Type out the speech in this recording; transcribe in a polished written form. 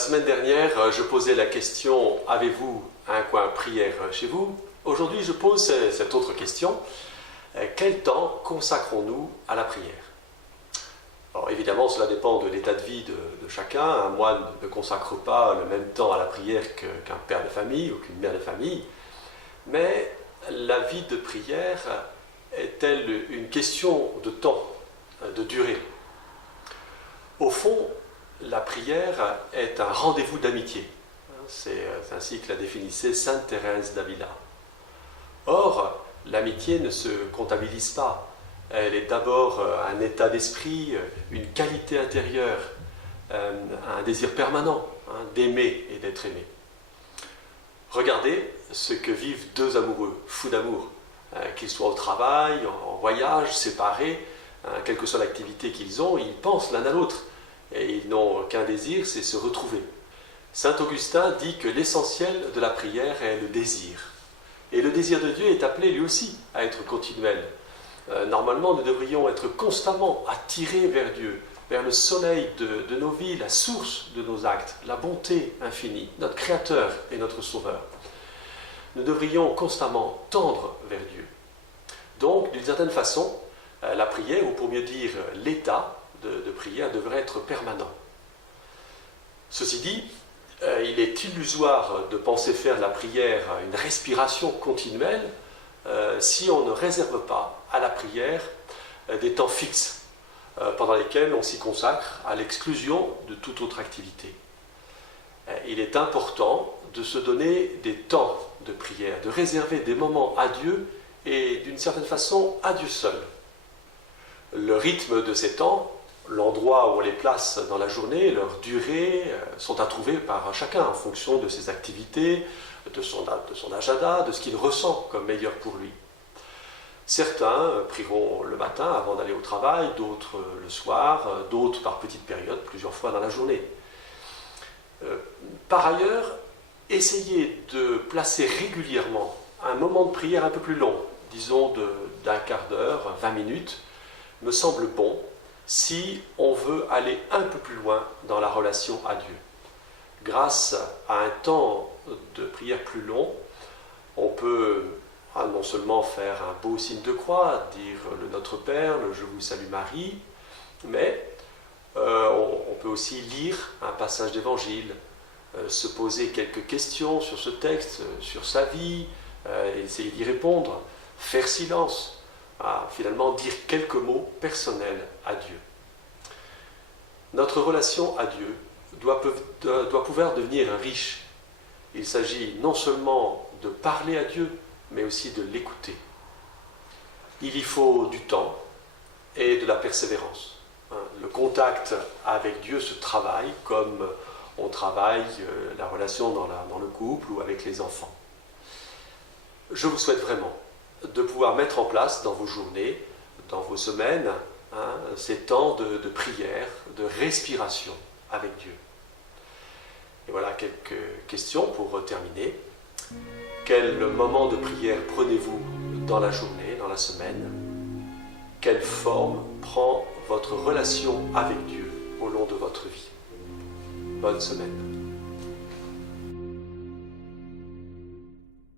semaine dernière, je posais la question « Avez-vous un coin prière chez vous ?» Aujourd'hui, je pose cette autre question « Quel temps consacrons-nous à la prière ?» Alors évidemment, cela dépend de l'état de vie de chacun. Un moine ne consacre pas le même temps à la prière qu'un père de famille ou qu'une mère de famille. Mais la vie de prière est-elle une question de temps, de durée? Au fond, la prière est un rendez-vous d'amitié. C'est ainsi que la définissait sainte Thérèse d'Avila. Or, l'amitié ne se comptabilise pas. Elle est d'abord un état d'esprit, une qualité intérieure, un désir permanent d'aimer et d'être aimé. Regardez ce que vivent deux amoureux, fous d'amour, qu'ils soient au travail, en voyage, séparés, quelle que soit l'activité qu'ils ont, ils pensent l'un à l'autre et ils n'ont qu'un désir, c'est se retrouver. Saint Augustin dit que l'essentiel de la prière est le désir. Et le désir de Dieu est appelé lui aussi à être continuel. Normalement, nous devrions être constamment attirés vers Dieu, vers le soleil de nos vies, la source de nos actes, la bonté infinie, notre Créateur et notre Sauveur. Nous devrions constamment tendre vers Dieu. Donc, d'une certaine façon, la prière, ou pour mieux dire l'état de prière, devrait être permanent. Ceci dit, il est illusoire de penser faire de la prière une respiration continuelle si on ne réserve pas à la prière des temps fixes pendant lesquels on s'y consacre à l'exclusion de toute autre activité. Il est important de se donner des temps de prière, de réserver des moments à Dieu et d'une certaine façon à Dieu seul. Le rythme de ces temps, l'endroit où on les place dans la journée, leur durée, sont à trouver par chacun en fonction de ses activités, de son agenda, de ce qu'il ressent comme meilleur pour lui. Certains prieront le matin avant d'aller au travail, d'autres le soir, d'autres par petites périodes, plusieurs fois dans la journée. Par ailleurs, essayez de placer régulièrement un moment de prière un peu plus long, disons d'un quart d'heure, 20 minutes, me semble bon si on veut aller un peu plus loin dans la relation à Dieu. Grâce à un temps de prière plus long, on peut non seulement faire un beau signe de croix, dire le Notre Père, le Je vous salue Marie, mais on peut aussi lire un passage d'évangile, se poser quelques questions sur ce texte, sur sa vie, essayer d'y répondre, faire silence, finalement dire quelques mots personnels à Dieu. Notre relation à Dieu doit pouvoir devenir riche. Il s'agit non seulement de parler à Dieu, mais aussi de l'écouter. Il y faut du temps et de la persévérance. Le contact avec Dieu se travaille comme on travaille la relation dans le couple ou avec les enfants. Je vous souhaite vraiment de pouvoir mettre en place dans vos journées, dans vos semaines, ces temps de prière, de respiration avec Dieu. Et voilà quelques questions pour terminer. Quel moment de prière prenez-vous dans la journée, dans la semaine? Quelle forme prend votre relation avec Dieu au long de votre vie? Bonne semaine.